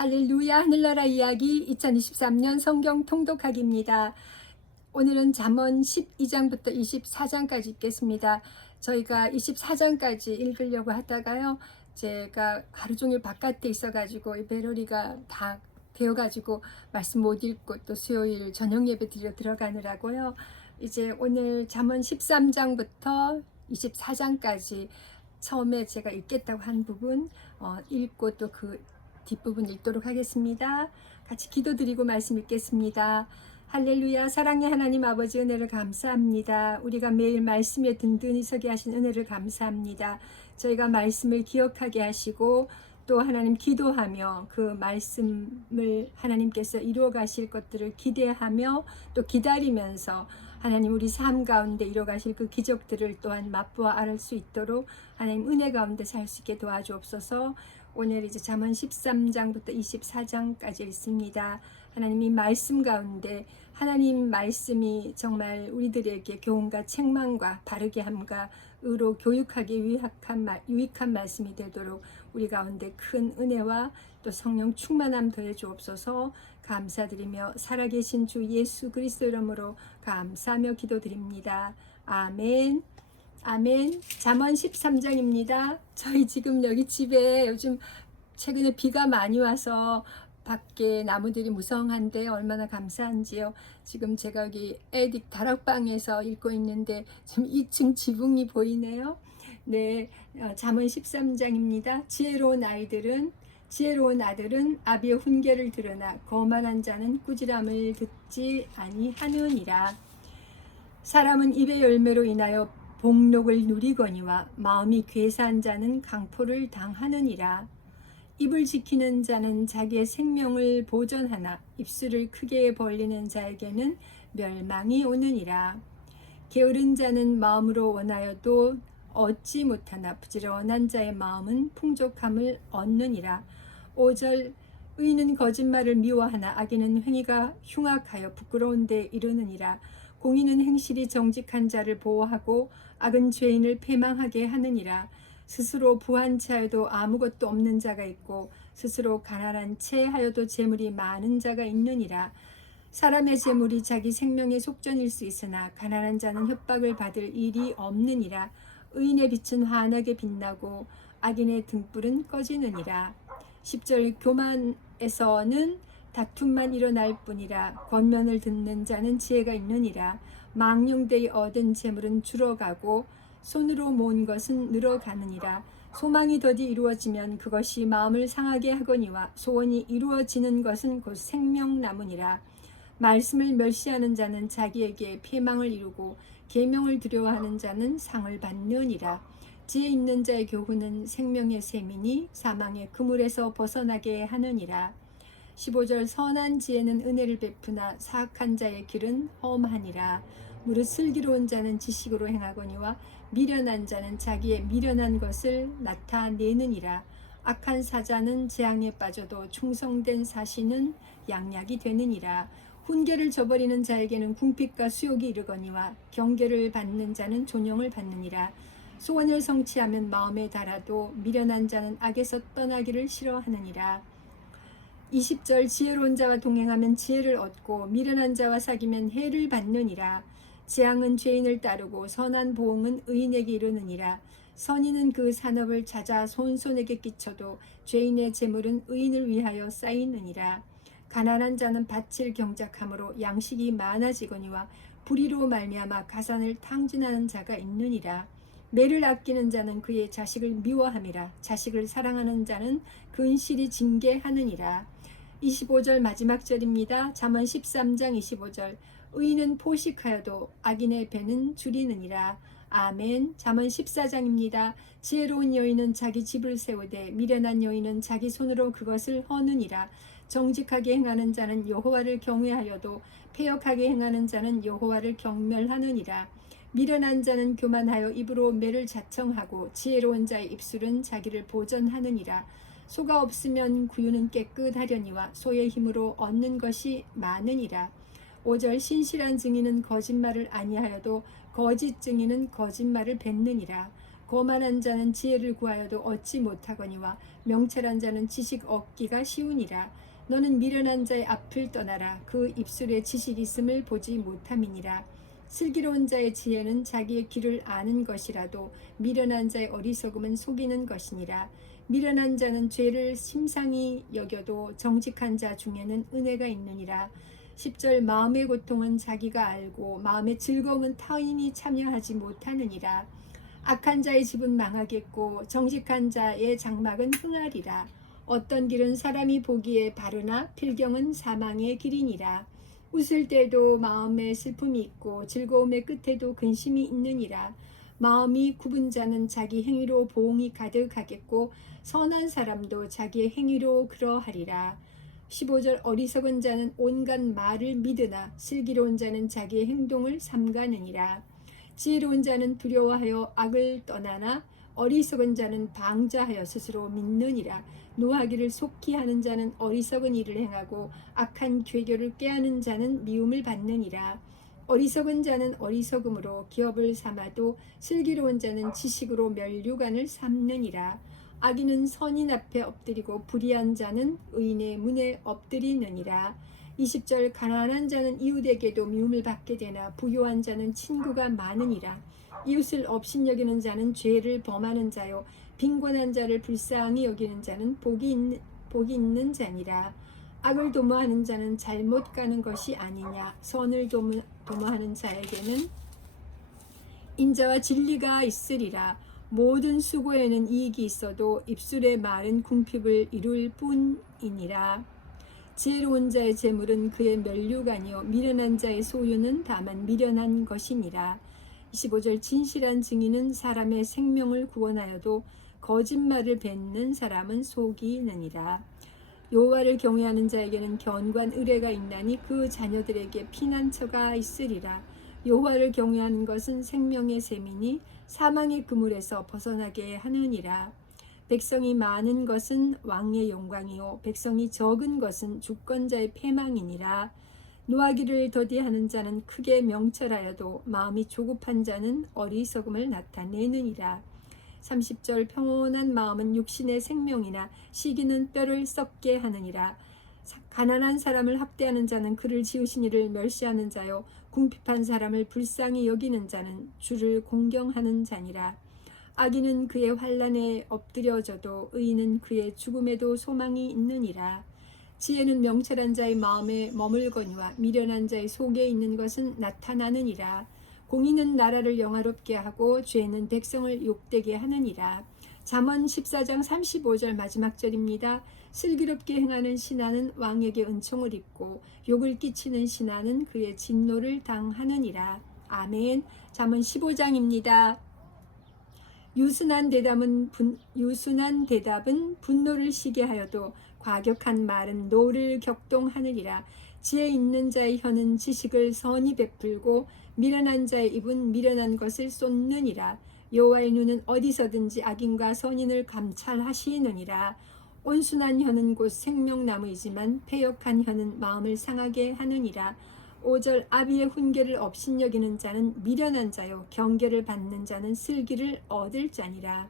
할렐루야 하늘나라 이야기 2023년 성경 통독하기입니다. 오늘은 잠언 12장부터 24장까지 읽겠습니다. 저희가 24장까지 읽으려고 하다가요. 제가 하루 종일 바깥에 있어가지고 이 배럴이가 다 되어가지고 말씀 못 읽고 또 수요일 저녁 예배 드려 들어가느라고요. 이제 오늘 잠언 13장부터 24장까지 처음에 제가 읽겠다고 한 부분 읽고 또 그 뒷부분 읽도록 하겠습니다. 같이 기도드리고 말씀 읽겠습니다. 할렐루야. 사랑의 하나님 아버지 은혜를 감사합니다. 우리가 매일 말씀에 든든히 서게 하신 은혜를 감사합니다. 저희가 말씀을 기억하게 하시고 또 하나님 기도하며 그 말씀을 하나님께서 이루어 가실 것들을 기대하며 또 기다리면서 하나님 우리 삶 가운데 이루어 가실 그 기적들을 또한 맛보아 알 수 있도록 하나님 은혜 가운데 살 수 있게 도와주옵소서. 오늘 이제 잠언 13장부터 24장까지 읽습니다. 하나님 이 말씀 가운데 하나님 말씀이 정말 우리들에게 교훈과 책망과 바르게 함과 의로 교육하기 유익한 말씀이 되도록 우리 가운데 큰 은혜와 또 성령 충만함 더해 주옵소서. 감사드리며 살아계신 주 예수 그리스도 이름으로 감사하며 기도드립니다. 아멘. 아멘. 잠언 13장입니다. 저희 지금 여기 집에 요즘 최근에 비가 많이 와서 밖에 나무들이 무성한데 얼마나 감사한지요. 지금 제가 여기 에딕 다락방에서 읽고 있는데 지금 2층 지붕이 보이네요. 네, 잠언 13장입니다. 지혜로운 아들은 아비의 훈계를 들으나 거만한 자는 꾸지람을 듣지 아니하느니라. 사람은 입의 열매로 인하여 복록을 누리거니와 마음이 괴사한 자는 강포를 당하느니라. 입을 지키는 자는 자기의 생명을 보전하나 입술을 크게 벌리는 자에게는 멸망이 오느니라. 게으른 자는 마음으로 원하여도 얻지 못하나 부지런한 자의 마음은 풍족함을 얻느니라. 5절 의인은 거짓말을 미워하나 악인은 행위가 흉악하여 부끄러운 데 이르느니라. 공의는 행실이 정직한 자를 보호하고 악은 죄인을 패망하게 하느니라. 스스로 부한 채 하여도 아무것도 없는 자가 있고 스스로 가난한 채 하여도 재물이 많은 자가 있느니라. 사람의 재물이 자기 생명의 속전일 수 있으나 가난한 자는 협박을 받을 일이 없느니라. 의인의 빛은 환하게 빛나고 악인의 등불은 꺼지느니라. 10절 교만에서는 다툼만 일어날 뿐이라. 권면을 듣는 자는 지혜가 있느니라. 망령되이 얻은 재물은 줄어가고 손으로 모은 것은 늘어가느니라. 소망이 더디 이루어지면 그것이 마음을 상하게 하거니와 소원이 이루어지는 것은 곧 생명나무니라. 말씀을 멸시하는 자는 자기에게 피망을 이루고 계명을 두려워하는 자는 상을 받느니라. 지혜 있는 자의 교훈은 생명의 셈이니 사망의 그물에서 벗어나게 하느니라. 15절 선한 지혜는 은혜를 베푸나 사악한 자의 길은 험하니라. 무릇 슬기로운 자는 지식으로 행하거니와 미련한 자는 자기의 미련한 것을 나타내느니라. 악한 사자는 재앙에 빠져도 충성된 사신은 양약이 되느니라. 훈계를 저버리는 자에게는 궁핍과 수욕이 이르거니와 경계를 받는 자는 존영을 받느니라. 소원을 성취하면 마음에 달아도 미련한 자는 악에서 떠나기를 싫어하느니라. 20절 지혜로운 자와 동행하면 지혜를 얻고 미련한 자와 사귀면 해를 받느니라. 재앙은 죄인을 따르고 선한 보응은 의인에게 이르느니라. 선인은 그 산업을 찾아 손손에게 끼쳐도 죄인의 재물은 의인을 위하여 쌓이느니라. 가난한 자는 밭을 경작함으로 양식이 많아지거니와 불의로 말미암아 가산을 탕진하는 자가 있느니라. 매를 아끼는 자는 그의 자식을 미워함이라. 자식을 사랑하는 자는 근실이 징계하느니라. 25절 마지막 절입니다. 잠언 13장 25절 의인은 포식하여도 악인의 배는 줄이느니라. 아멘. 잠언 14장입니다. 지혜로운 여인은 자기 집을 세우되 미련한 여인은 자기 손으로 그것을 허느니라. 정직하게 행하는 자는 여호와를 경외하여도 패역하게 행하는 자는 여호와를 경멸하느니라. 미련한 자는 교만하여 입으로 매를 자청하고 지혜로운 자의 입술은 자기를 보전하느니라. 소가 없으면 구유는 깨끗하려니와 소의 힘으로 얻는 것이 많으니라. 5절 신실한 증인은 거짓말을 아니하여도 거짓 증인은 거짓말을 뱉느니라. 거만한 자는 지혜를 구하여도 얻지 못하거니와 명철한 자는 지식 얻기가 쉬우니라. 너는 미련한 자의 앞을 떠나라. 그 입술에 지식이 있음을 보지 못함이니라. 슬기로운 자의 지혜는 자기의 길을 아는 것이라도 미련한 자의 어리석음은 속이는 것이니라. 미련한 자는 죄를 심상히 여겨도 정직한 자 중에는 은혜가 있느니라. 10절 마음의 고통은 자기가 알고 마음의 즐거움은 타인이 참여하지 못하느니라. 악한 자의 집은 망하겠고 정직한 자의 장막은 흥하리라. 어떤 길은 사람이 보기에 바르나 필경은 사망의 길이니라. 웃을 때도 마음에 슬픔이 있고 즐거움의 끝에도 근심이 있느니라. 마음이 굽은 자는 자기 행위로 보응이 가득하겠고 선한 사람도 자기의 행위로 그러하리라. 15절 어리석은 자는 온갖 말을 믿으나 슬기로운 자는 자기의 행동을 삼가느니라. 지혜로운 자는 두려워하여 악을 떠나나 어리석은 자는 방자하여 스스로 믿느니라. 노하기를 속히 하는 자는 어리석은 일을 행하고 악한 괴교를 꾀하는 자는 미움을 받느니라. 어리석은 자는 어리석음으로 기업을 삼아도 슬기로운 자는 지식으로 면류관을 삼느니라. 악인은 선인 앞에 엎드리고 불의한 자는 의인의 문에 엎드리느니라. 20절 가난한 자는 이웃에게도 미움을 받게 되나 부유한 자는 친구가 많으니라. 이웃을 업신여기는 자는 죄를 범하는 자요 빈곤한 자를 불쌍히 여기는 자는 복이 있는 자니라. 악을 도모하는 자는 잘못 가는 것이 아니냐. 선을 도모하는 자에게는 인자와 진리가 있으리라. 모든 수고에는 이익이 있어도 입술의 말은 궁핍을 이룰 뿐이니라. 지혜로운 자의 재물은 그의 면류관이요 미련한 자의 소유는 다만 미련한 것이니라. 25절 진실한 증인은 사람의 생명을 구원하여도 거짓말을 뱉는 사람은 속이느니라. 여호와를 경외하는 자에게는 견고한 의뢰가 있나니 그 자녀들에게 피난처가 있으리라. 여호와를 경외하는 것은 생명의 셈이니 사망의 그물에서 벗어나게 하느니라. 백성이 많은 것은 왕의 영광이요 백성이 적은 것은 주권자의 패망이니라. 노하기를 더디하는 자는 크게 명철하여도 마음이 조급한 자는 어리석음을 나타내느니라. 30절 평온한 마음은 육신의 생명이나 시기는 뼈를 썩게 하느니라. 가난한 사람을 학대하는 자는 그를 지으신 이를 멸시하는 자요 궁핍한 사람을 불쌍히 여기는 자는 주를 공경하는 자니라. 악인은 그의 환난에 엎드려져도 의인은 그의 죽음에도 소망이 있느니라. 지혜는 명철한 자의 마음에 머물거니와 미련한 자의 속에 있는 것은 나타나느니라. 공의는 나라를 영화롭게 하고 죄는 백성을 욕되게 하느니라. 잠언 14장 35절 마지막 절입니다. 슬기롭게 행하는 신하는 왕에게 은총을 입고 욕을 끼치는 신하는 그의 진노를 당하느니라. 아멘. 잠언 15장입니다. 유순한 대답은 분노를 시게 하여도 과격한 말은 노를 격동하느니라. 지혜 있는 자의 혀는 지식을 선히 베풀고 미련한 자의 입은 미련한 것을 쏟느니라. 여호와의 눈은 어디서든지 악인과 선인을 감찰하시느니라. 온순한 혀는 곧 생명나무이지만 패역한 혀는 마음을 상하게 하느니라. 5절 아비의 훈계를 업신여기는 자는 미련한 자요 경계를 받는 자는 슬기를 얻을 자니라.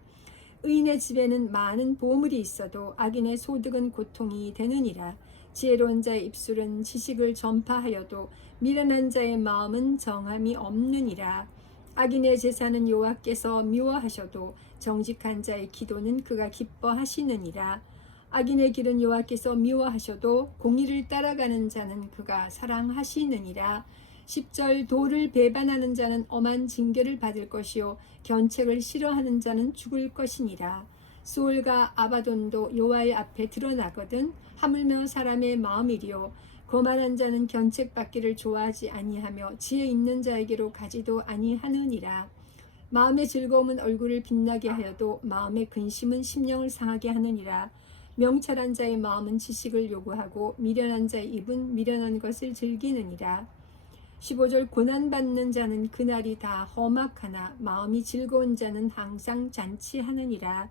의인의 집에는 많은 보물이 있어도 악인의 소득은 고통이 되느니라. 지혜로운 자의 입술은 지식을 전파하여도 미련한 자의 마음은 정함이 없느니라. 악인의 제사는 여호와께서 미워하셔도 정직한 자의 기도는 그가 기뻐하시느니라. 악인의 길은 여호와께서 미워하셔도 공의를 따라가는 자는 그가 사랑하시느니라. 10절 도를 배반하는 자는 엄한 징계를 받을 것이요 견책을 싫어하는 자는 죽을 것이니라. 수올과 아바돈도 여호와의 앞에 드러나거든 하물며 사람의 마음이리요 거만한 자는 견책받기를 좋아하지 아니하며 지혜 있는 자에게로 가지도 아니하느니라. 마음의 즐거움은 얼굴을 빛나게 하여도 마음의 근심은 심령을 상하게 하느니라. 명철한 자의 마음은 지식을 요구하고 미련한 자의 입은 미련한 것을 즐기느니라. 15절 고난받는 자는 그날이 다 험악하나 마음이 즐거운 자는 항상 잔치하느니라.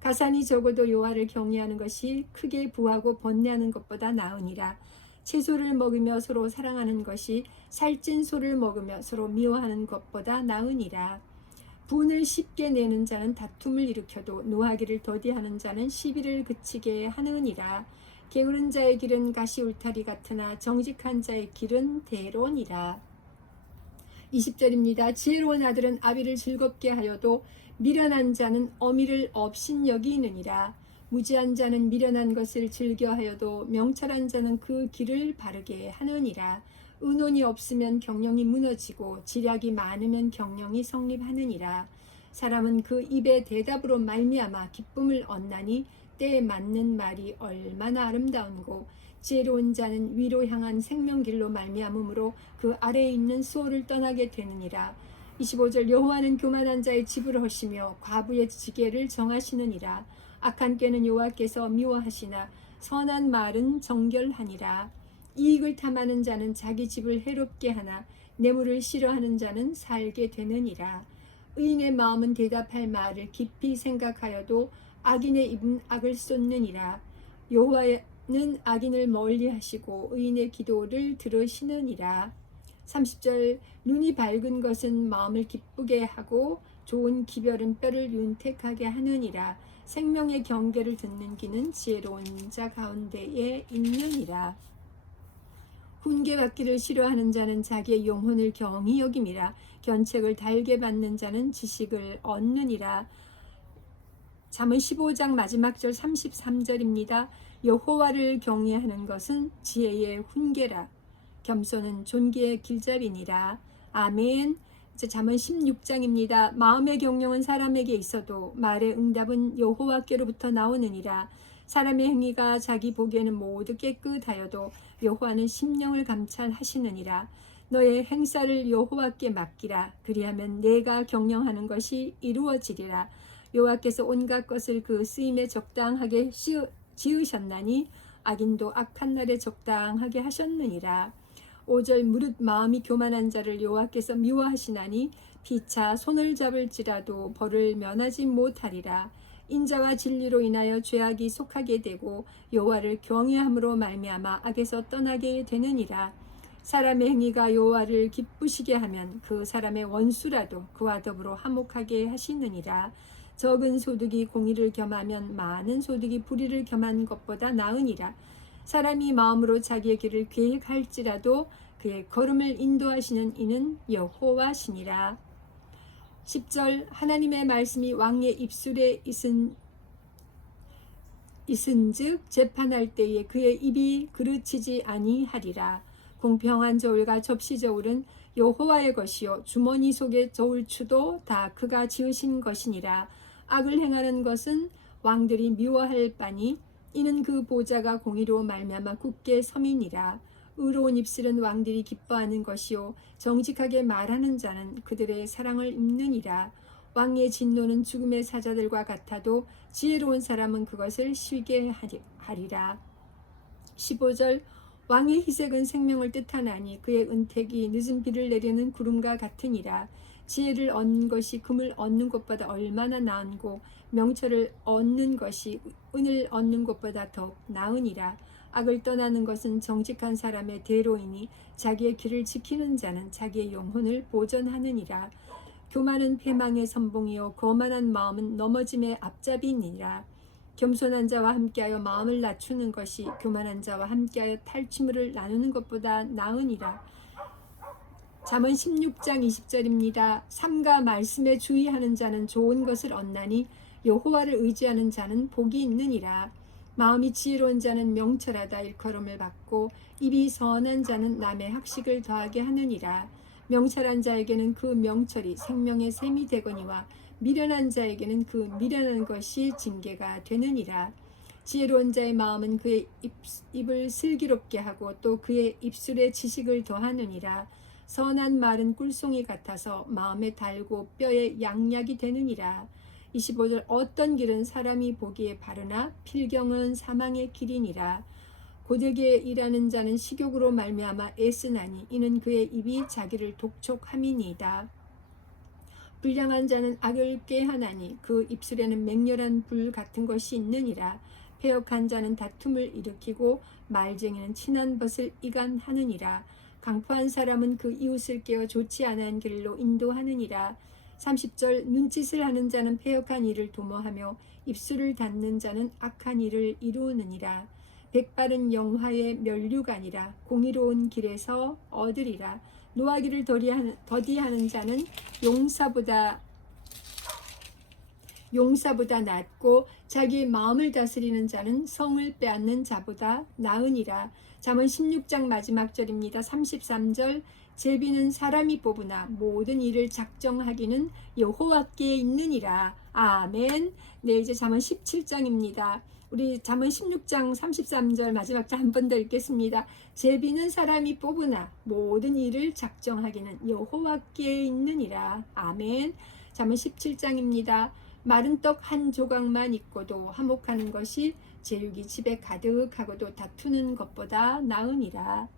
가산이 적어도 여호와를 경외하는 것이 크게 부하고 번뇌하는 것보다 나으니라. 채소를 먹으며 서로 사랑하는 것이 살찐 소를 먹으며 서로 미워하는 것보다 나으니라. 분을 쉽게 내는 자는 다툼을 일으켜도 노하기를 더디하는 자는 시비를 그치게 하느니라. 게으른 자의 길은 가시 울타리 같으나 정직한 자의 길은 대로니라. 20절입니다. 지혜로운 아들은 아비를 즐겁게 하여도 미련한 자는 어미를 업신여기느니라. 무지한 자는 미련한 것을 즐겨하여도 명철한 자는 그 길을 바르게 하느니라. 의논이 없으면 경영이 무너지고 지략이 많으면 경영이 성립하느니라. 사람은 그 입의 대답으로 말미암아 기쁨을 얻나니 때에 맞는 말이 얼마나 아름다운고 지혜로운 자는 위로 향한 생명길로 말미암음으로 그 아래에 있는 수호를 떠나게 되느니라. 25절 여호와는 교만한 자의 집을 허시며 과부의 지게를 정하시느니라. 악한 꾀는 여호와께서 미워하시나 선한 말은 정결하니라. 이익을 탐하는 자는 자기 집을 해롭게 하나 뇌물을 싫어하는 자는 살게 되느니라. 의인의 마음은 대답할 말을 깊이 생각하여도 악인의 입은 악을 쏟느니라. 여호와는 악인을 멀리하시고 의인의 기도를 들으시느니라. 30절 눈이 밝은 것은 마음을 기쁘게 하고 좋은 기별은 뼈를 윤택하게 하느니라. 생명의 경계를 듣는 귀는 지혜로운 자 가운데에 있느니라. 훈계받기를 싫어하는 자는 자기의 영혼을 경히 여김이라. 견책을 달게 받는 자는 지식을 얻느니라. 잠언 15장 마지막 절 33절입니다. 여호와를 경외하는 것은 지혜의 훈계라. 겸손은 존귀의 길잡이니라. 아멘. 이제 잠언 16장입니다. 마음의 경영은 사람에게 있어도 말의 응답은 여호와께로부터 나오느니라. 사람의 행위가 자기 보기에는 모두 깨끗하여도 여호와는 심령을 감찰하시느니라. 너의 행사를 여호와께 맡기라. 그리하면 내가 경영하는 것이 이루어지리라. 여호와께서 온갖 것을 그 쓰임에 적당하게 지으셨나니 악인도 악한 날에 적당하게 하셨느니라. 5절 무릇 마음이 교만한 자를 여호와께서 미워하시나니 피차 손을 잡을지라도 벌을 면하지 못하리라. 인자와 진리로 인하여 죄악이 속하게 되고 여호와를 경외함으로 말미암아 악에서 떠나게 되느니라. 사람의 행위가 여호와를 기쁘시게 하면 그 사람의 원수라도 그와 더불어 화목하게 하시느니라. 적은 소득이 공의를 겸하면 많은 소득이 불의를 겸한 것보다 나으니라. 사람이 마음으로 자기의 길을 계획할지라도 그의 걸음을 인도하시는 이는 여호와시니라. 10절 하나님의 말씀이 왕의 입술에 있은즉 재판할 때에 그의 입이 그르치지 아니하리라. 공평한 저울과 접시 저울은 여호와의 것이요 주머니 속의 저울추도 다 그가 지으신 것이니라. 악을 행하는 것은 왕들이 미워할 바니 이는 그 보좌가 공의로 말미암아 굳게 섬이니라. 의로운 입술은 왕들이 기뻐하는 것이요 정직하게 말하는 자는 그들의 사랑을 입느니라. 왕의 진노는 죽음의 사자들과 같아도 지혜로운 사람은 그것을 쉬게 하리라. 15절 왕의 희색은 생명을 뜻하나니 그의 은택이 늦은 비를 내리는 구름과 같으니라. 지혜를 얻는 것이 금을 얻는 것보다 얼마나 나은고 명철을 얻는 것이 은을 얻는 것보다 더 나으니라. 악을 떠나는 것은 정직한 사람의 대로이니 자기의 길을 지키는 자는 자기의 영혼을 보전하느니라. 교만은 패망의 선봉이요 거만한 마음은 넘어짐의 앞잡이니라. 겸손한 자와 함께하여 마음을 낮추는 것이 교만한 자와 함께하여 탈취물을 나누는 것보다 나으니라. 잠언 16장 20절입니다. 삼가 말씀에 주의하는 자는 좋은 것을 얻나니 여호와를 의지하는 자는 복이 있느니라. 마음이 지혜로운 자는 명철하다 일컬음을 받고 입이 선한 자는 남의 학식을 더하게 하느니라. 명철한 자에게는 그 명철이 생명의 샘이 되거니와 미련한 자에게는 그 미련한 것이 징계가 되느니라. 지혜로운 자의 마음은 그의 입을 슬기롭게 하고 또 그의 입술에 지식을 더하느니라. 선한 말은 꿀송이 같아서 마음에 달고 뼈에 양약이 되느니라. 25절 어떤 길은 사람이 보기에 바르나 필경은 사망의 길이니라. 고되게 일하는 자는 식욕으로 말미암아 애쓰나니 이는 그의 입이 자기를 독촉함이니이다. 불량한 자는 악을 꾀하나니 그 입술에는 맹렬한 불 같은 것이 있느니라. 패역한 자는 다툼을 일으키고 말쟁이는 친한 벗을 이간하느니라. 강포한 사람은 그 이웃을 깨어 좋지 않은 길로 인도하느니라. 30절 눈짓을 하는 자는 패역한 일을 도모하며 입술을 닫는 자는 악한 일을 이루느니라. 백발은 영화의 면류가 아니라 공의로운 길에서 얻으리라. 노하기를 더디하는 자는 용사보다 낫고 자기 마음을 다스리는 자는 성을 빼앗는 자보다 나으니라. 잠언 16장 마지막 절입니다. 33절 제비는 사람이 뽑으나 모든 일을 작정하기는 여호와께 있느니라. 아멘. 네, 이제 잠언 17장입니다. 우리 잠언 16장 33절 마지막 절 한 번 더 읽겠습니다. 제비는 사람이 뽑으나 모든 일을 작정하기는 여호와께 있느니라. 아멘. 잠언 17장입니다. 마른 떡 한 조각만 있고도 화목하는 것이 제육이 집에 가득하고도 다투는 것보다 나으니라.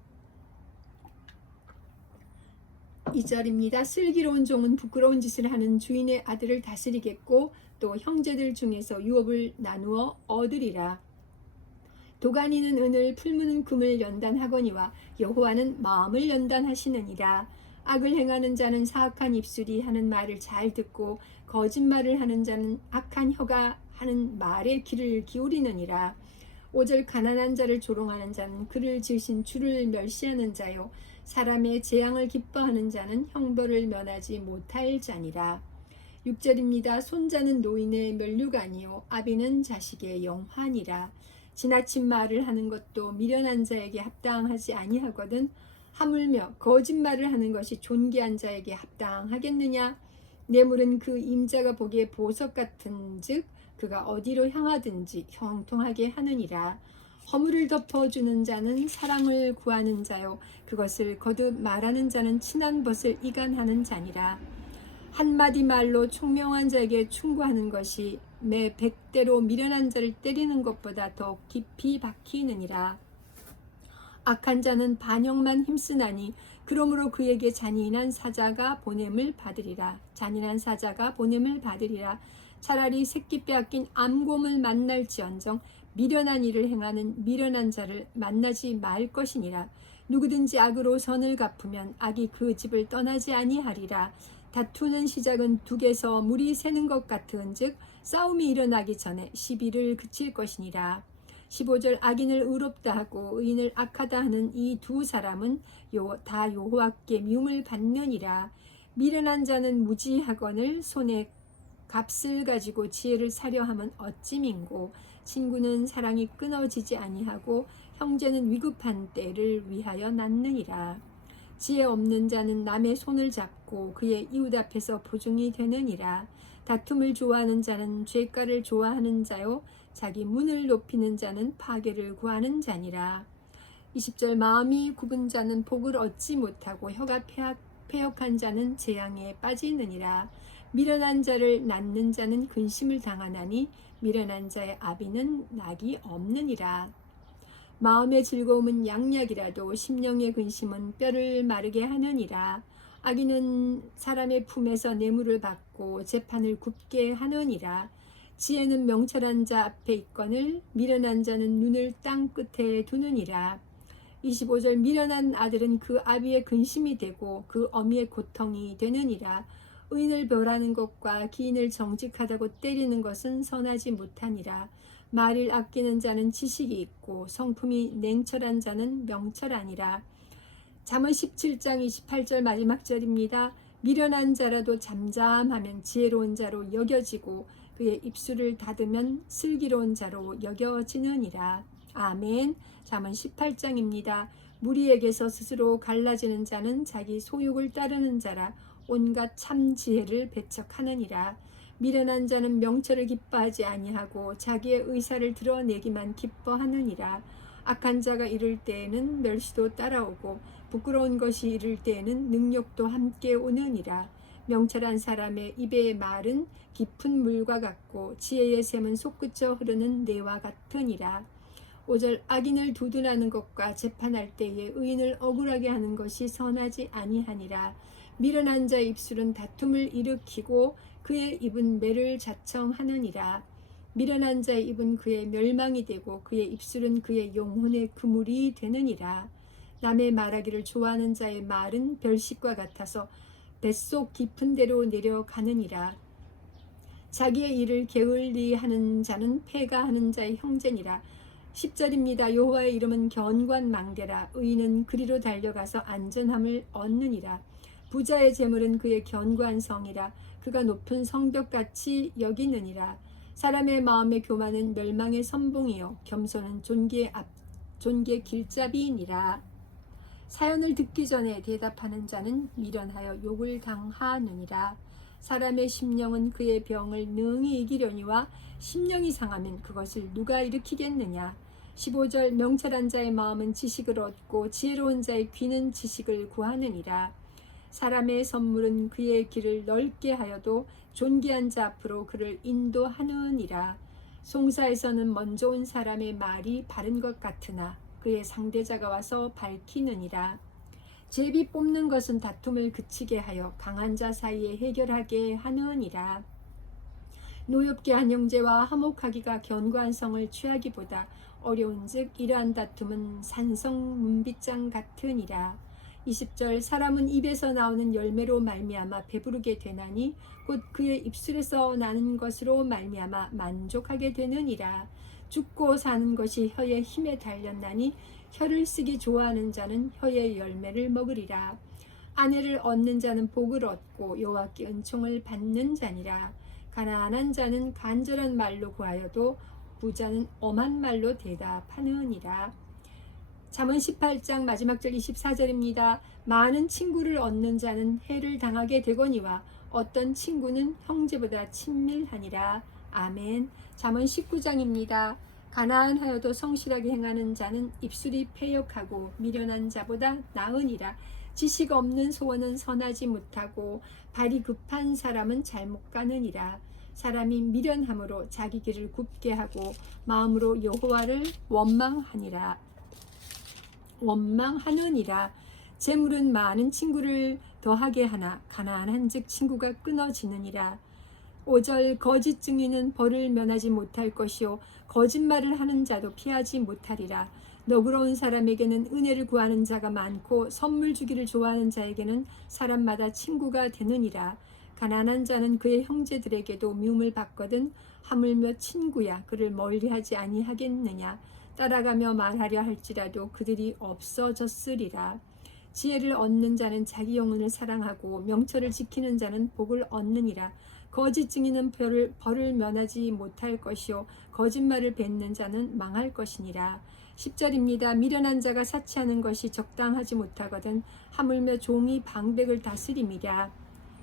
2절입니다. 슬기로운 종은 부끄러운 짓을 하는 주인의 아들을 다스리겠고 또 형제들 중에서 유업을 나누어 얻으리라. 도가니는 은을 풀무는 금을 연단하거니와 여호와는 마음을 연단하시느니라. 악을 행하는 자는 사악한 입술이 하는 말을 잘 듣고 거짓말을 하는 자는 악한 혀가 하는 말에 귀를 기울이느니라. 5절 가난한 자를 조롱하는 자는 그를 지으신 주를 멸시하는 자요 사람의 재앙을 기뻐하는 자는 형벌을 면하지 못할 자니라. 6절입니다. 손자는 노인의 면류가 아니요 아비는 자식의 영환이라. 지나친 말을 하는 것도 미련한 자에게 합당하지 아니하거든 하물며 거짓말을 하는 것이 존귀한 자에게 합당하겠느냐. 뇌물은 그 임자가 보기에 보석 같은즉 그가 어디로 향하든지 형통하게 하느니라. 허물을 덮어주는 자는 사랑을 구하는 자요 그것을 거듭 말하는 자는 친한 것을 이간하는 자니라. 한마디 말로 총명한 자에게 충고하는 것이 매 100대로 미련한 자를 때리는 것보다 더 깊이 박히느니라. 악한 자는 반역만 힘쓰나니 그러므로 그에게 잔인한 사자가 보냄을 받으리라. 잔인한 사자가 보냄을 받으리라. 차라리 새끼 빼앗긴 암곰을 만날지언정 미련한 일을 행하는 미련한 자를 만나지 말 것이니라. 누구든지 악으로 선을 갚으면 악이 그 집을 떠나지 아니하리라. 다투는 시작은 둑에서 물이 새는 것 같은즉 싸움이 일어나기 전에 시비를 그칠 것이니라. 15절 악인을 의롭다 하고 의인을 악하다 하는 이 두 사람은 다 여호와께 미움을 받느니라. 미련한 자는 무지하거늘 손에 값을 가지고 지혜를 사려 함은 어찌민고. 친구는 사랑이 끊어지지 아니하고 형제는 위급한 때를 위하여 낳느니라. 지혜 없는 자는 남의 손을 잡고 그의 이웃 앞에서 보증이 되느니라. 다툼을 좋아하는 자는 죄가를 좋아하는 자요 자기 문을 높이는 자는 파괴를 구하는 자니라. 20절 마음이 굽은 자는 복을 얻지 못하고 혀가 패역한 자는 재앙에 빠지느니라. 미련한 자를 낳는 자는 근심을 당하나니 미련한 자의 아비는 낙이 없느니라. 마음의 즐거움은 양약이라도 심령의 근심은 뼈를 마르게 하느니라. 악인은 사람의 품에서 뇌물을 받고 재판을 굽게 하느니라. 지혜는 명철한 자 앞에 있거늘 미련한 자는 눈을 땅 끝에 두느니라. 25절 미련한 아들은 그 아비의 근심이 되고 그 어미의 고통이 되느니라. 의인을 벌하는 것과 기인을 정직하다고 때리는 것은 선하지 못하니라. 말을 아끼는 자는 지식이 있고 성품이 냉철한 자는 명철하니라. 잠언 17장 28절 마지막 절입니다. 미련한 자라도 잠잠하면 지혜로운 자로 여겨지고 그의 입술을 닫으면 슬기로운 자로 여겨지느니라. 아멘. 잠언 18장입니다. 무리에게서 스스로 갈라지는 자는 자기 소욕을 따르는 자라 온갖 참 지혜를 배척하느니라. 미련한 자는 명철을 기뻐하지 아니하고 자기의 의사를 드러내기만 기뻐하느니라. 악한 자가 이를 때에는 멸시도 따라오고 부끄러운 것이 이를 때에는 능력도 함께 오느니라. 명철한 사람의 입의 말은 깊은 물과 같고 지혜의 샘은 솟구쳐 흐르는 내와 같으니라. 5절 악인을 두둔하는 것과 재판할 때에 의인을 억울하게 하는 것이 선하지 아니하니라. 미련한 자의 입술은 다툼을 일으키고 그의 입은 매를 자청하느니라. 미련한 자의 입은 그의 멸망이 되고 그의 입술은 그의 영혼의 그물이 되느니라. 남의 말하기를 좋아하는 자의 말은 별식과 같아서 뱃속 깊은 데로 내려가느니라. 자기의 일을 게을리하는 자는 패가하는 자의 형제니라. 10절입니다. 여호와의 이름은 견고한망대라. 의인은 그리로 달려가서 안전함을 얻느니라. 부자의 재물은 그의 견고한 성이라. 그가 높은 성벽같이 여기느니라. 사람의 마음의 교만은 멸망의 선봉이요 겸손은 존귀의 길잡이이니라. 사연을 듣기 전에 대답하는 자는 미련하여 욕을 당하느니라. 사람의 심령은 그의 병을 능히 이기려니와 심령이 상하면 그것을 누가 일으키겠느냐. 15절 명철한 자의 마음은 지식을 얻고 지혜로운 자의 귀는 지식을 구하느니라. 사람의 선물은 그의 길을 넓게 하여도 존귀한 자 앞으로 그를 인도하느니라. 송사에서는 먼저 온 사람의 말이 바른 것 같으나 그의 상대자가 와서 밝히느니라. 제비 뽑는 것은 다툼을 그치게 하여 강한 자 사이에 해결하게 하느니라. 노엽게 한 형제와 화목하기가 견고한 성을 취하기보다 어려운즉 이러한 다툼은 산성 문빗장 같으니라. 20절 사람은 입에서 나오는 열매로 말미암아 배부르게 되나니 곧 그의 입술에서 나는 것으로 말미암아 만족하게 되느니라. 죽고 사는 것이 혀의 힘에 달렸나니 혀를 쓰기 좋아하는 자는 혀의 열매를 먹으리라. 아내를 얻는 자는 복을 얻고 여호와께 은총을 받는 자니라. 가난한 자는 간절한 말로 구하여도 부자는 엄한 말로 대답하느니라. 잠언 18장 마지막 절 24절입니다. 많은 친구를 얻는 자는 해를 당하게 되거니와 어떤 친구는 형제보다 친밀하니라. 아멘. 잠언 19장입니다. 가난하여도 성실하게 행하는 자는 입술이 패역하고 미련한 자보다 나으니라. 지식 없는 소원은 선하지 못하고 발이 급한 사람은 잘못 가느니라. 사람이 미련함으로 자기 길을 굽게 하고 마음으로 여호와를 원망하느니라. 재물은 많은 친구를 더하게 하나 가난한즉 친구가 끊어지느니라. 5절 거짓 증인은 벌을 면하지 못할 것이요 거짓말을 하는 자도 피하지 못하리라. 너그러운 사람에게는 은혜를 구하는 자가 많고 선물 주기를 좋아하는 자에게는 사람마다 친구가 되느니라. 가난한 자는 그의 형제들에게도 미움을 받거든 하물며 친구야 그를 멀리하지 아니하겠느냐. 따라가며 말하려 할지라도 그들이 없어졌으리라. 지혜를 얻는 자는 자기 영혼을 사랑하고 명철을 지키는 자는 복을 얻느니라. 거짓 증인은 벌을 면하지 못할 것이요 거짓말을 뱉는 자는 망할 것이니라. 10절입니다. 미련한 자가 사치하는 것이 적당하지 못하거든 하물며 종이 방백을 다스림이랴.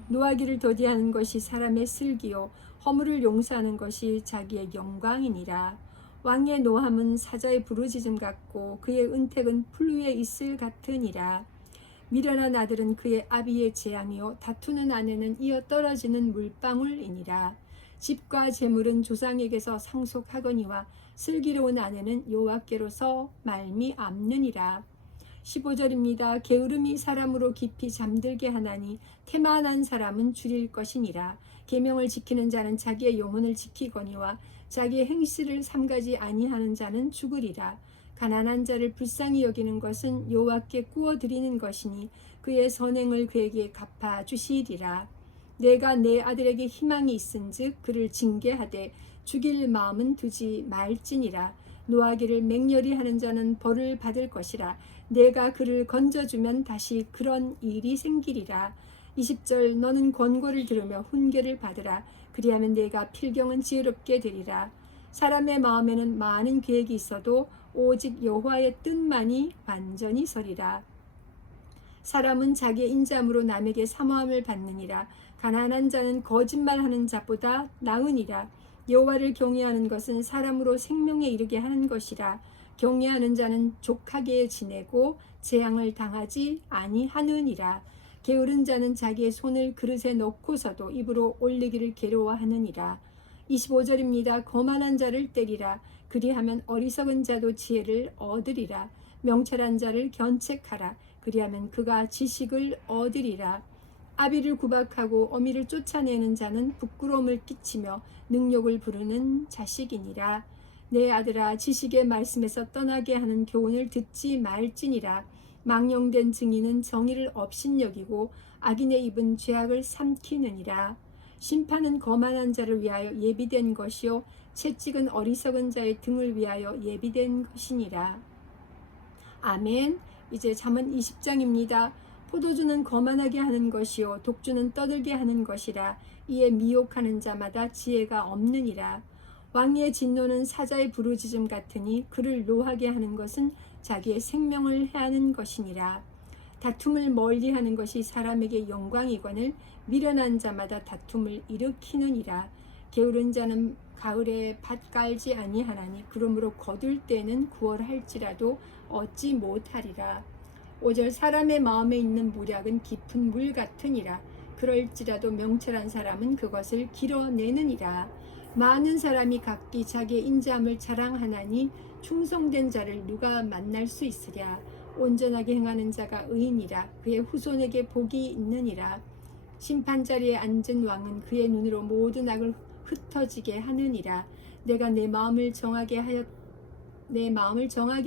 노하기를 더디하는 것이 사람의 슬기요 허물을 용서하는 것이 자기의 영광이니라. 왕의 노함은 사자의 부르짖음 같고 그의 은택은 풀 위에 이슬 같으니라. 미련한 아들은 그의 아비의 재앙이요 다투는 아내는 이어 떨어지는 물방울이니라. 집과 재물은 조상에게서 상속하거니와 슬기로운 아내는 여호와께로서 말미암느니라. 15절입니다. 게으름이 사람으로 깊이 잠들게 하나니 태만한 사람은 줄일 것이니라. 계명을 지키는 자는 자기의 영혼을 지키거니와 자기의 행실을 삼가지 아니하는 자는 죽으리라. 가난한 자를 불쌍히 여기는 것은 여호와께 구워 드리는 것이니 그의 선행을 그에게 갚아 주시리라. 내가 내 아들에게 희망이 있은즉 그를 징계하되 죽일 마음은 두지 말지니라. 노하기를 맹렬히 하는 자는 벌을 받을 것이라. 내가 그를 건져주면 다시 그런 일이 생기리라. 20절 너는 권고를 들으며 훈계를 받으라. 그리하면 내가 필경은 지혜롭게 되리라. 사람의 마음에는 많은 계획이 있어도 오직 여호와의 뜻만이 완전히 서리라. 사람은 자기의 인자함으로 남에게 사모함을 받느니라. 가난한 자는 거짓말하는 자보다 나으니라. 여호와를 경외하는 것은 사람으로 생명에 이르게 하는 것이라. 경외하는 자는 족하게 지내고 재앙을 당하지 아니하느니라. 게으른 자는 자기의 손을 그릇에 넣고서도 입으로 올리기를 괴로워하느니라. 25절입니다. 거만한 자를 때리라. 그리하면 어리석은 자도 지혜를 얻으리라. 명철한 자를 견책하라. 그리하면 그가 지식을 얻으리라. 아비를 구박하고 어미를 쫓아내는 자는 부끄러움을 끼치며 능욕을 부르는 자식이니라. 내 아들아 지식의 말씀에서 떠나게 하는 교훈을 듣지 말지니라. 망령된 증인은 정의를 업신여기고 악인의 입은 죄악을 삼키느니라. 심판은 거만한 자를 위하여 예비된 것이요 채찍은 어리석은 자의 등을 위하여 예비된 것이니라. 아멘. 이제 잠언 20장입니다. 포도주는 거만하게 하는 것이요 독주는 떠들게 하는 것이라. 이에 미혹하는 자마다 지혜가 없느니라. 왕의 진노는 사자의 부르짖음 같으니 그를 노하게 하는 것은 자기의 생명을 해하는 것이니라. 다툼을 멀리하는 것이 사람에게 영광이거늘 미련한 자마다 다툼을 일으키느니라. 게으른 자는 가을에 밭 깔지 아니하나니 그러므로 거둘 때는 구월할지라도 얻지 못하리라. 5절 사람의 마음에 있는 모략은 깊은 물 같으니라. 그럴지라도 명철한 사람은 그것을 길어내느니라. 많은 사람이 각기 자기의 인자함을 자랑하나니 충성된 자를 누가 만날 수 있으랴. 온전하게 행하는 자가 의인이라. 그의 후손에게 복이 있느니라. 심판자리에 앉은 왕은 그의 눈으로 모든 악을 흩어지게 하느니라. 내가 내 마음을 정하게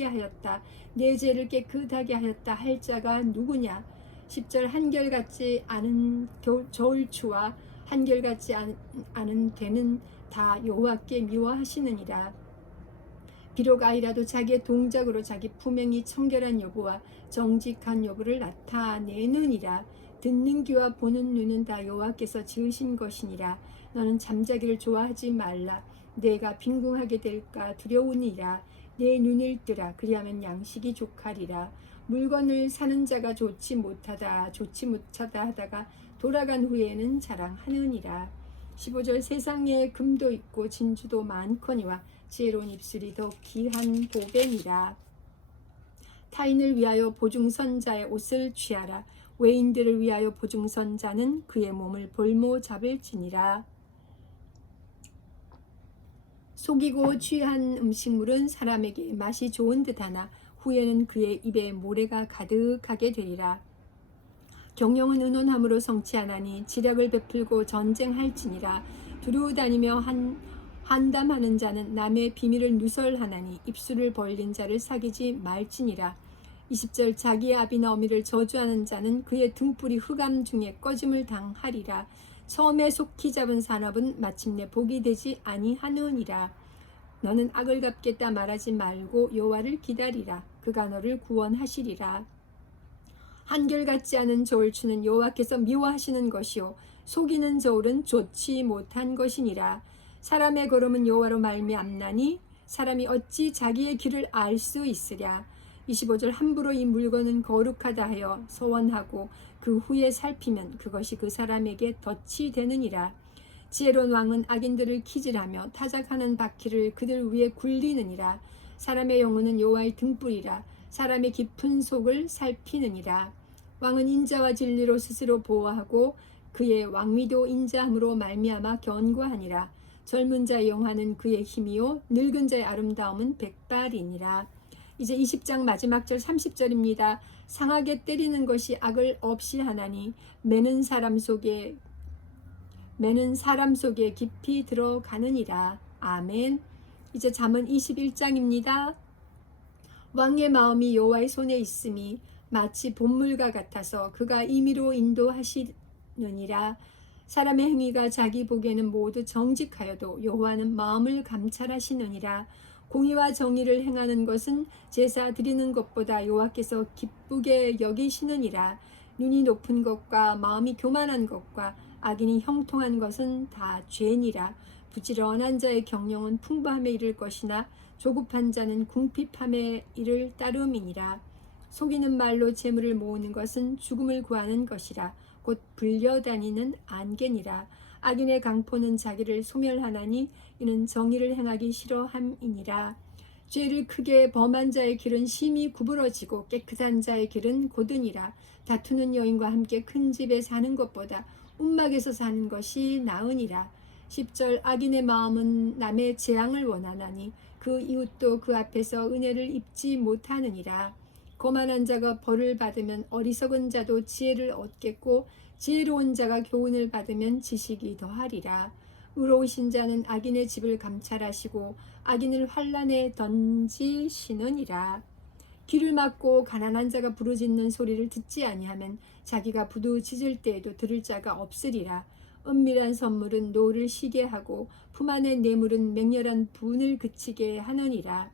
하였다. 내 죄를 깨끗하게 하였다 할 자가 누구냐. 10절 한결같지 않은 저울추와 한결같지 않은 대는 다 여호와께 미워하시느니라. 비록 아이라도 자기의 동작으로 자기 품행이 청결한 여부와 정직한 여부를 나타내느니라. 듣는 귀와 보는 눈은 다 여호와께서 지으신 것이니라. 너는 잠자기를 좋아하지 말라. 내가 빈궁하게 될까 두려우니라. 내 눈을 뜨라. 그리하면 양식이 족하리라. 물건을 사는 자가 좋지 못하다 하다가 돌아간 후에는 자랑하느니라. 15절 세상에 금도 있고 진주도 많거니와 지혜로운 입술이 더 귀한 보배니라. 타인을 위하여 보증선자의 옷을 취하라. 외인들을 위하여 보증선자는 그의 몸을 볼모 잡을지니라. 속이고 취한 음식물은 사람에게 맛이 좋은 듯하나 후에는 그의 입에 모래가 가득하게 되리라. 경영은 의논함으로 성취하나니 지략을 베풀고 전쟁할지니라. 두루 다니며 한담하는 자는 남의 비밀을 누설하나니 입술을 벌린 자를 사귀지 말지니라. 20절 자기의 아비나 어미를 저주하는 자는 그의 등불이 흑암 중에 꺼짐을 당하리라. 처음에 속히 잡은 산업은 마침내 복이 되지 아니하느니라. 너는 악을 갚겠다 말하지 말고 여호와를 기다리라. 그가 너를 구원하시리라. 한결같지 않은 저울추는 여호와께서 미워하시는 것이요 속이는 저울은 좋지 못한 것이니라. 사람의 걸음은 여호와로 말미암나니 사람이 어찌 자기의 길을 알 수 있으랴. 25절 함부로 이 물건은 거룩하다 하여 소원하고 그 후에 살피면 그것이 그 사람에게 덫이 되느니라. 지혜로운 왕은 악인들을 키질하며 타작하는 바퀴를 그들 위에 굴리느니라. 사람의 영혼은 여호와의 등불이라. 사람의 깊은 속을 살피느니라. 왕은 인자와 진리로 스스로 보호하고 그의 왕위도 인자함으로 말미암아 견고하니라. 젊은 자의 영화는 그의 힘이요 늙은 자의 아름다움은 백발이니라. 이제 20장 마지막 절 30절입니다. 상하게 때리는 것이 악을 없이 하나니 매는 사람 속에 깊이 들어가느니라. 아멘. 이제 잠언 21장입니다. 왕의 마음이 여호와의 손에 있음이 마치 봇물과 같아서 그가 임의로 인도하시느니라. 사람의 행위가 자기 보기에는 모두 정직하여도 여호와는 마음을 감찰하시느니라. 공의와 정의를 행하는 것은 제사 드리는 것보다 여호와께서 기쁘게 여기시느니라. 눈이 높은 것과 마음이 교만한 것과 악인이 형통한 것은 다 죄니라. 부지런한 자의 경영은 풍부함에 이를 것이나 조급한 자는 궁핍함에 이를 따름이니라. 속이는 말로 재물을 모으는 것은 죽음을 구하는 것이라. 곧 불려다니는 안개니라. 악인의 강포는 자기를 소멸하나니 이는 정의를 행하기 싫어함이니라. 죄를 크게 범한 자의 길은 심히 구부러지고 깨끗한 자의 길은 곧으니라. 다투는 여인과 함께 큰 집에 사는 것보다 움막에서 사는 것이 나으니라. 10절 악인의 마음은 남의 재앙을 원하나니 그 이웃도 그 앞에서 은혜를 입지 못하느니라. 거만한 자가 벌을 받으면 어리석은 자도 지혜를 얻겠고 지혜로운 자가 교훈을 받으면 지식이 더하리라. 의로우신 자는 악인의 집을 감찰하시고 악인을 환란에 던지시느니라. 귀를 막고 가난한 자가 부르짖는 소리를 듣지 아니하면 자기가 부두짖을 때에도 들을 자가 없으리라. 은밀한 선물은 노를 쉬게 하고 품 안의 뇌물은 맹렬한 분을 그치게 하느니라.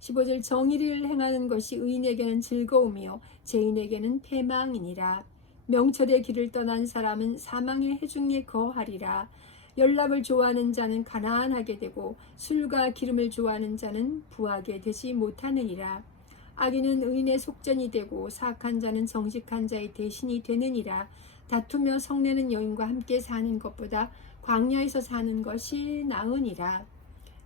15절 정의를 행하는 것이 의인에게는 즐거움이요 죄인에게는 패망이니라. 명철의 길을 떠난 사람은 사망의 해중에 거하리라. 연락을 좋아하는 자는 가난하게 되고 술과 기름을 좋아하는 자는 부하게 되지 못하느니라. 악인은 의인의 속전이 되고 사악한 자는 정직한 자의 대신이 되느니라. 다투며 성내는 여인과 함께 사는 것보다 광야에서 사는 것이 나으니라.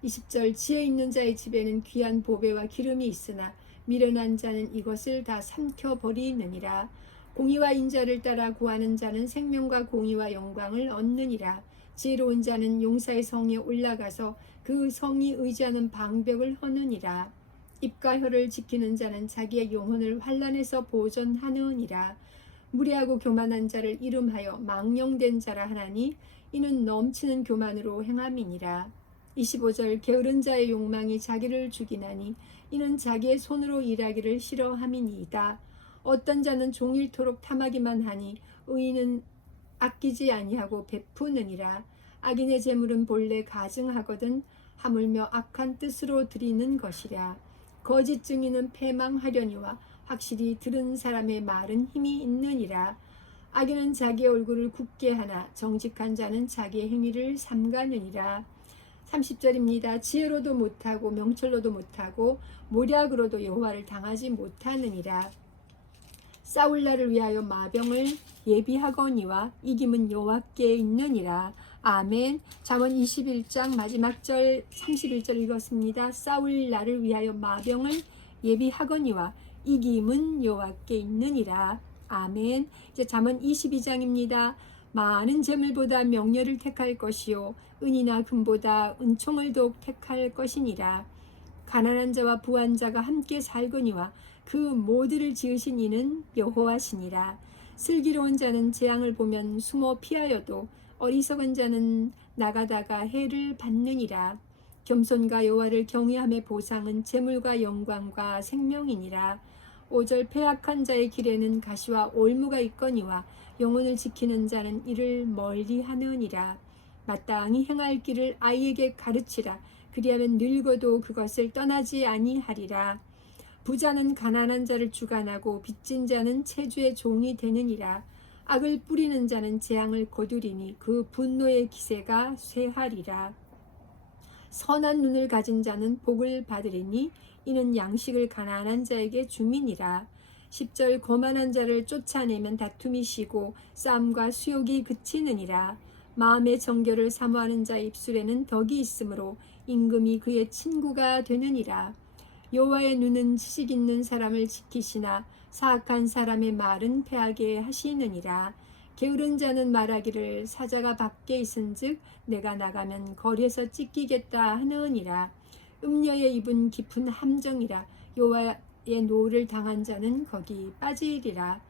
20절 지혜 있는 자의 집에는 귀한 보배와 기름이 있으나 미련한 자는 이것을 다 삼켜버리느니라. 공의와 인자를 따라 구하는 자는 생명과 공의와 영광을 얻느니라. 지혜로운 자는 용사의 성에 올라가서 그 성이 의지하는 방벽을 허느니라. 입과 혀를 지키는 자는 자기의 영혼을 환난에서 보존하느니라. 무례하고 교만한 자를 이름하여 망령된 자라 하나니 이는 넘치는 교만으로 행함이니라. 25절 게으른 자의 욕망이 자기를 죽이나니 이는 자기의 손으로 일하기를 싫어함이니이다. 어떤 자는 종일토록 탐하기만 하니 의인은 아끼지 아니하고 베푸느니라. 악인의 재물은 본래 가증하거든 하물며 악한 뜻으로 드리는 것이랴. 거짓 증인은 패망하려니와 확실히 들은 사람의 말은 힘이 있느니라. 악인은 자기의 얼굴을 굽게 하나 정직한 자는 자기의 행위를 삼가느니라. 30절입니다. 지혜로도 못하고 명철로도 못하고 모략으로도 여호와를 당하지 못하느니라. 싸울 날을 위하여 마병을 예비하거니와 이김은 여호와께 있느니라. 아멘. 잠언 21장 마지막 절 31절 읽었습니다. 싸울 날을 위하여 마병을 예비하거니와 이김은 여호와께 있느니라. 아멘. 이제 잠언 22장입니다. 많은 재물보다 명예를 택할 것이요 은이나 금보다 은총을 더욱 택할 것이니라. 가난한 자와 부한 자가 함께 살거니와 그 모두를 지으신 이는 여호와시니라. 슬기로운 자는 재앙을 보면 숨어 피하여도 어리석은 자는 나가다가 해를 받느니라. 겸손과 여호와를 경외함의 보상은 재물과 영광과 생명이니라. 5절 패악한 자의 길에는 가시와 올무가 있거니와 영혼을 지키는 자는 이를 멀리 하느니라. 마땅히 행할 길을 아이에게 가르치라. 그리하면 늙어도 그것을 떠나지 아니하리라. 부자는 가난한 자를 주관하고 빚진 자는 체주의 종이 되느니라. 악을 뿌리는 자는 재앙을 거두리니 그 분노의 기세가 쇠하리라. 선한 눈을 가진 자는 복을 받으리니 이는 양식을 가난한 자에게 주민이라. 10절 거만한 자를 쫓아내면 다툼이 쉬고 싸움과 수욕이 그치느니라. 마음의 정결을 사모하는 자의 입술에는 덕이 있으므로 임금이 그의 친구가 되느니라. 여호와의 눈은 지식 있는 사람을 지키시나 사악한 사람의 말은 패하게 하시느니라. 게으른 자는 말하기를 사자가 밖에 있은즉 내가 나가면 거리에서 찢기겠다 하느니라. 음녀의 입은 깊은 함정이라. 여호와의 노를 당한 자는 거기 빠지리라.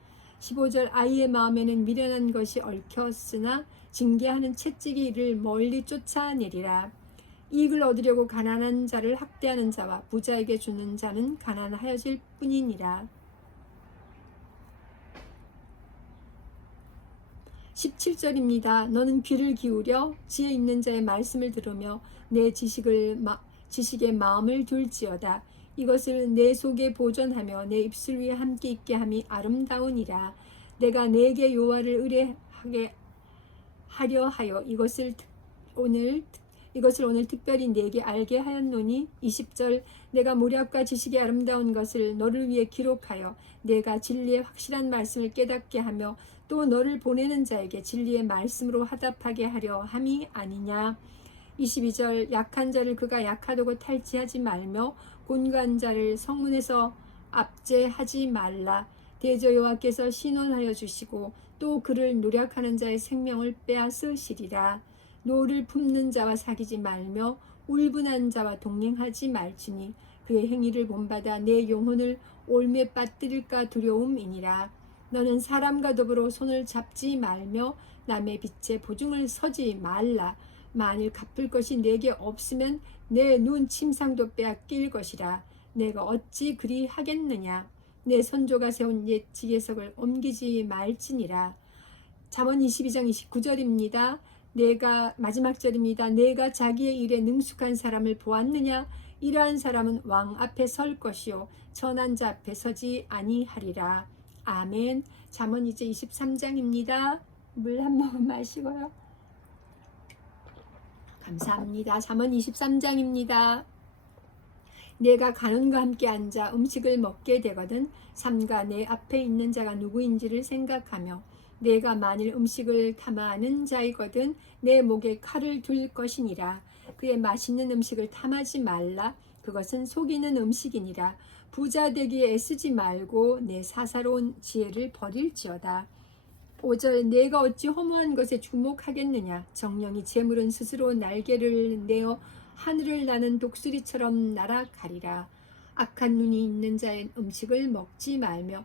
15절 아이의 마음에는 미련한 것이 얽혔으나 징계하는 채찍이 이를 멀리 쫓아내리라. 이익을 얻으려고 가난한 자를 학대하는 자와 부자에게 주는 자는 가난하여질 뿐이니라. 17절입니다. 너는 귀를 기울여 지혜 있는 자의 말씀을 들으며 내 지식의 마음을 둘지어다. 이것을 내 속에 보존하며 내 입술 위에 함께 있게 함이 아름다우니라. 내가 내게 여호와를 의뢰하게 하려 하여 이것을 오늘 특별히 내게 알게 하였노니. 20절 내가 모략과 지식의 아름다운 것을 너를 위해 기록하여 내가 진리의 확실한 말씀을 깨닫게 하며 또 너를 보내는 자에게 진리의 말씀으로 화답하게 하려 함이 아니냐. 22절 약한 자를 그가 약하다고 탈취하지 말며 곤고한 자를 성문에서 압제하지 말라. 대저 여호와께서 신원하여 주시고 또 그를 노력하는 자의 생명을 빼앗으시리라. 노를 품는 자와 사귀지 말며 울분한 자와 동행하지 말지니 그의 행위를 본받아 내 영혼을 올매 빠뜨릴까 두려움이니라. 너는 사람과 더불어 손을 잡지 말며 남의 빛에 보증을 서지 말라. 만일 갚을 것이 내게 없으면 내 눈 침상도 빼앗길 것이라. 내가 어찌 그리 하겠느냐. 내 선조가 세운 옛 지계석을 옮기지 말지니라. 잠언 22장 29절입니다. 내가 마지막 절입니다. 내가 자기의 일에 능숙한 사람을 보았느냐. 이러한 사람은 왕 앞에 설 것이요 천한 자 앞에 서지 아니하리라. 아멘. 잠언 이제 23장입니다. 물 한 모금 마시고요. 감사합니다. 잠언 23장입니다. 내가 가는과 함께 앉아 음식을 먹게 되거든 삼가 내 앞에 있는 자가 누구인지를 생각하며 내가 만일 음식을 탐하는 자이거든 내 목에 칼을 둘 것이니라. 그의 맛있는 음식을 탐하지 말라. 그것은 속이는 음식이니라. 부자 되기에 애쓰지 말고 내 사사로운 지혜를 버릴지어다. 5절 내가 어찌 허무한 것에 주목하겠느냐. 정령이 재물은 스스로 날개를 내어 하늘을 나는 독수리처럼 날아가리라. 악한 눈이 있는 자의 음식을 먹지 말며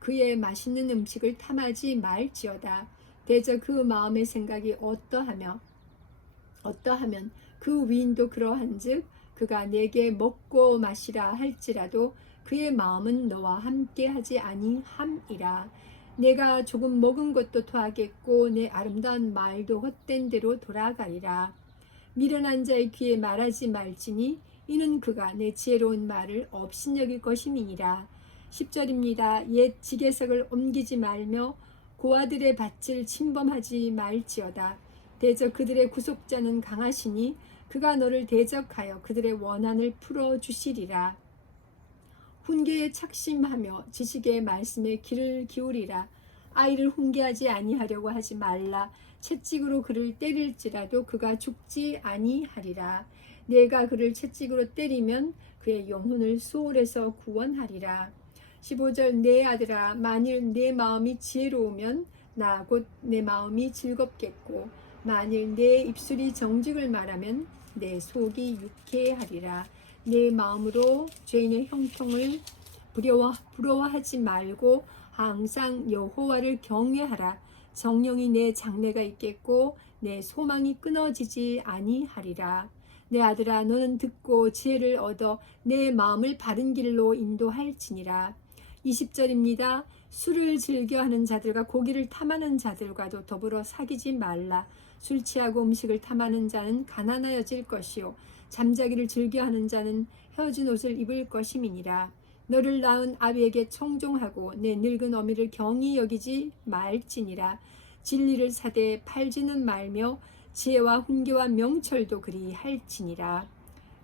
그의 맛있는 음식을 탐하지 말지어다. 대저 그 마음의 생각이 어떠하면 그 위인도 그러한즉 그가 내게 먹고 마시라 할지라도 그의 마음은 너와 함께하지 아니함이라. 내가 조금 먹은 것도 토하겠고 내 아름다운 말도 헛된 대로 돌아가리라. 미련한 자의 귀에 말하지 말지니 이는 그가 내 지혜로운 말을 업신여길 것임이니라. 10절입니다. 옛 지계석을 옮기지 말며 고아들의 밭을 침범하지 말지어다. 대저 그들의 구속자는 강하시니 그가 너를 대적하여 그들의 원한을 풀어주시리라. 훈계에 착심하며 지식의 말씀에 귀를 기울이라. 아이를 훈계하지 아니하려고 하지 말라. 채찍으로 그를 때릴지라도 그가 죽지 아니하리라. 내가 그를 채찍으로 때리면 그의 영혼을 수월에서 구원하리라. 15절 내 아들아 만일 내 마음이 지혜로우면 나 곧 내 마음이 즐겁겠고 만일 내 입술이 정직을 말하면 내 속이 유쾌하리라. 내 마음으로 죄인의 형통을 부러워하지 말고 항상 여호와를 경외하라. 정령이 내 장래가 있겠고 내 소망이 끊어지지 아니하리라. 내 아들아 너는 듣고 지혜를 얻어 내 마음을 바른 길로 인도할지니라. 20절입니다. 술을 즐겨하는 자들과 고기를 탐하는 자들과도 더불어 사귀지 말라. 술 취하고 음식을 탐하는 자는 가난하여질 것이요 잠자기를 즐겨하는 자는 헤어진 옷을 입을 것임이니라. 너를 낳은 아비에게 청종하고 내 늙은 어미를 경히 여기지 말지니라. 진리를 사되 팔지는 말며 지혜와 훈계와 명철도 그리 할지니라.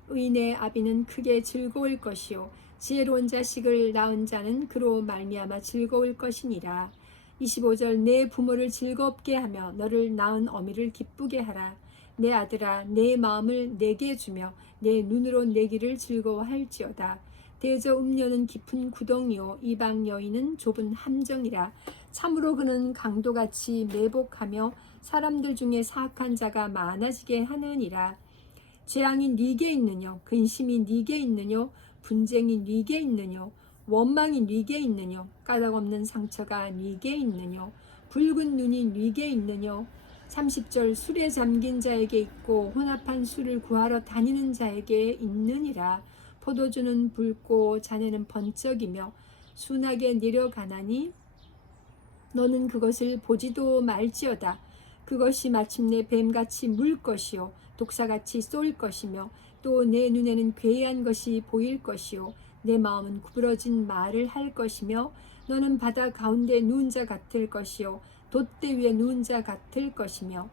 의인의 아비는 크게 즐거울 것이요 지혜로운 자식을 낳은 자는 그로 말미암아 즐거울 것이니라. 25절 내 부모를 즐겁게 하며 너를 낳은 어미를 기쁘게 하라. 내 아들아 내 마음을 내게 주며 내 눈으로 내 길을 즐거워할지어다. 대저 음녀는 깊은 구덩이요 이방 여인은 좁은 함정이라. 참으로 그는 강도같이 매복하며 사람들 중에 사악한 자가 많아지게 하느니라. 재앙이 네게 있느뇨 근심이 네게 있느뇨 분쟁이 네게 있느뇨 원망이 네게 있느뇨 까닭없는 상처가 네게 있느뇨 붉은 눈이 네게 있느뇨. 30절 술에 잠긴 자에게 있고 혼합한 술을 구하러 다니는 자에게 있느니라. 포도주는 붉고 잔해는 번쩍이며 순하게 내려가나니 너는 그것을 보지도 말지어다. 그것이 마침내 뱀같이 물 것이요 독사같이 쏠 것이며 또 내 눈에는 괴이한 것이 보일 것이요 내 마음은 구부러진 말을 할 것이며 너는 바다 가운데 누운 자 같을 것이요 돛대 위에 누운 자 같을 것이며.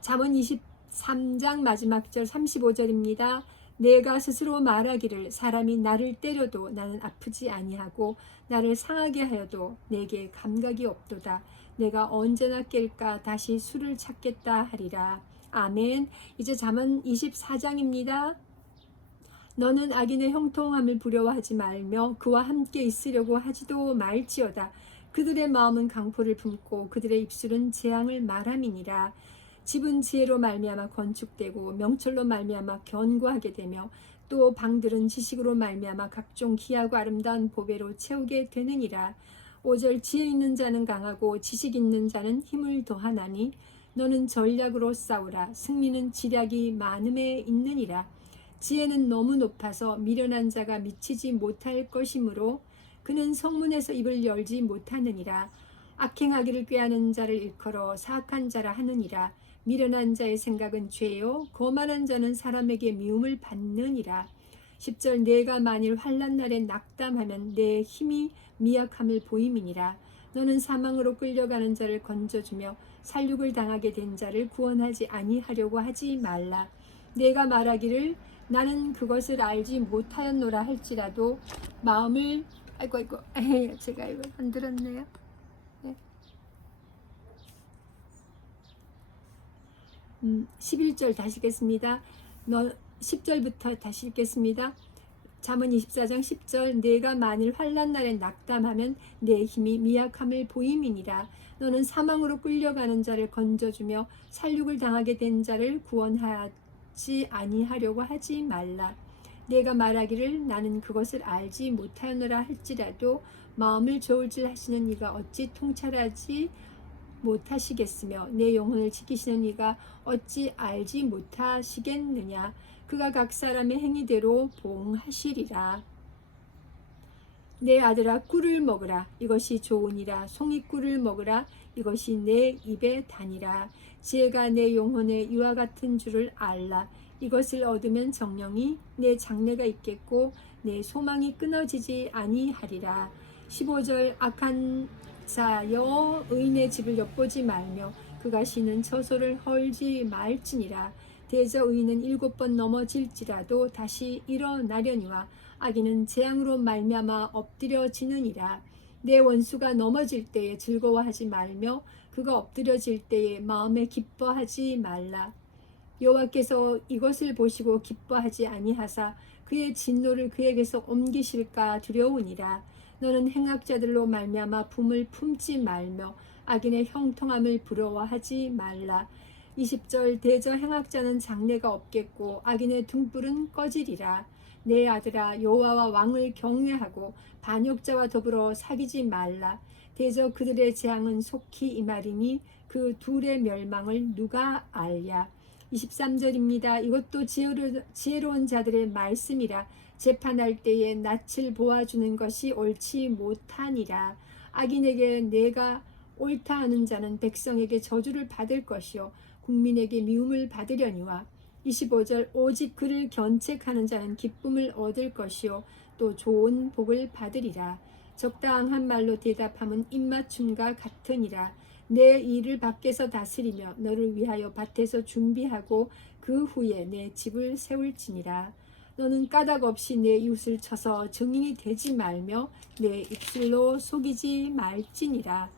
잠언 23장 마지막 절 35절입니다. 내가 스스로 말하기를 사람이 나를 때려도 나는 아프지 아니하고 나를 상하게 하여도 내게 감각이 없도다. 내가 언제나 깰까 다시 술을 찾겠다 하리라. 아멘. 이제 잠언 24장입니다. 너는 악인의 형통함을 부러워하지 말며 그와 함께 있으려고 하지도 말지어다. 그들의 마음은 강포를 품고 그들의 입술은 재앙을 말함이니라. 집은 지혜로 말미암아 건축되고 명철로 말미암아 견고하게 되며 또 방들은 지식으로 말미암아 각종 귀하고 아름다운 보배로 채우게 되느니라. 5절 지혜 있는 자는 강하고 지식 있는 자는 힘을 더하나니 너는 전략으로 싸우라. 승리는 지략이 많음에 있느니라. 지혜는 너무 높아서 미련한 자가 미치지 못할 것이므로 그는 성문에서 입을 열지 못하느니라. 악행하기를 꾀하는 자를 일컬어 사악한 자라 하느니라. 미련한 자의 생각은 죄요 거만한 자는 사람에게 미움을 받느니라. 10절 내가 만일 환난 날에 낙담하면 내 힘이 미약함을 보임이니라. 너는 사망으로 끌려가는 자를 건져주며 살육을 당하게 된 자를 구원하지 아니하려고 하지 말라. 내가 말하기를 나는 그것을 알지 못하였노라 할지라도 마음을 아이고 제가 이걸 안 들었네요. 네. 11절 다시 읽겠습니다. 10절부터 다시 읽겠습니다. 잠언 24장 10절 내가 만일 환난 날에 낙담하면 내 힘이 미약함을 보임이니라. 너는 사망으로 끌려가는 자를 건져주며 살육을 당하게 된 자를 구원하지 아니하려고 하지 말라. 내가 말하기를 나는 그것을 알지 못하노라 할지라도 마음을 저울질 하시는 이가 어찌 통찰하지 못하시겠으며 내 영혼을 지키시는 이가 어찌 알지 못하시겠느냐. 그가 각 사람의 행위대로 보응하시리라. 내 아들아 꿀을 먹으라 이것이 좋으니라. 송이꿀을 먹으라 이것이 내 입에 다니라. 지혜가 내 영혼의 유화 같은 줄을 알라. 이것을 얻으면 정령이 내 장래가 있겠고 내 소망이 끊어지지 아니하리라. 15절 악한 자여 의인의 집을 엿보지 말며 그가 쉬는 처소를 헐지 말지니라. 대저 의인은 7번 넘어질지라도 다시 일어나려니와 악인은 재앙으로 말미암아 엎드려지느니라. 내 원수가 넘어질 때에 즐거워하지 말며 그가 엎드려질 때에 마음에 기뻐하지 말라. 여호와께서 이것을 보시고 기뻐하지 아니하사 그의 진노를 그에게서 옮기실까 두려우니라. 너는 행악자들로 말미암아 붐을 품지 말며 악인의 형통함을 부러워하지 말라. 20절 대저 행악자는 장래가 없겠고 악인의 등불은 꺼지리라. 내 아들아 여호와와 왕을 경외하고 반역자와 더불어 사귀지 말라. 대저 그들의 재앙은 속히 임하리니 그 둘의 멸망을 누가 알랴. 23절입니다. 이것도 지혜로운 자들의 말씀이라. 재판할 때에 낯을 보아주는 것이 옳지 못하니라. 악인에게 내가 옳다 하는 자는 백성에게 저주를 받을 것이요 국민에게 미움을 받으려니와. 25절 오직 그를 견책하는 자는 기쁨을 얻을 것이요 또 좋은 복을 받으리라. 적당한 말로 대답함은 입맞춤과 같으니라. 내 일을 밖에서 다스리며 너를 위하여 밭에서 준비하고 그 후에 내 집을 세울지니라. 너는 까닭 없이 내 이웃을 쳐서 증인이 되지 말며 내 입술로 속이지 말지니라.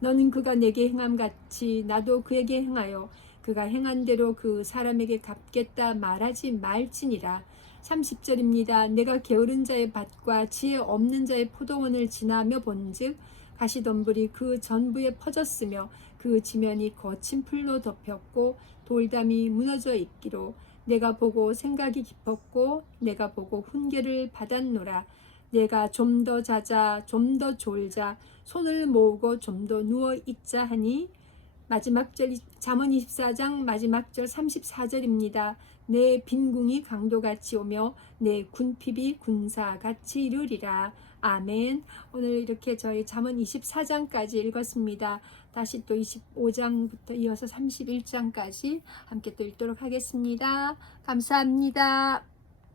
너는 그가 내게 행함같이 나도 그에게 행하여 그가 행한 대로 그 사람에게 갚겠다 말하지 말지니라. 30절입니다. 내가 게으른 자의 밭과 지혜 없는 자의 포도원을 지나며 본즉 가시덤불이 그 전부에 퍼졌으며 그 지면이 거친 풀로 덮였고 돌담이 무너져 있기로 내가 보고 생각이 깊었고 내가 보고 훈계를 받았노라. 내가 좀 더 자자 좀 더 졸자 손을 모으고 좀 더 누워 있자 하니. 마지막 절 잠언 24장 마지막 절 34절입니다. 내 빈궁이 강도같이 오며 내 군핍이 군사같이 이르리라. 아멘. 오늘 이렇게 저희 잠언 24장까지 읽었습니다. 다시 또 25장부터 이어서 31장까지 함께 또 읽도록 하겠습니다. 감사합니다.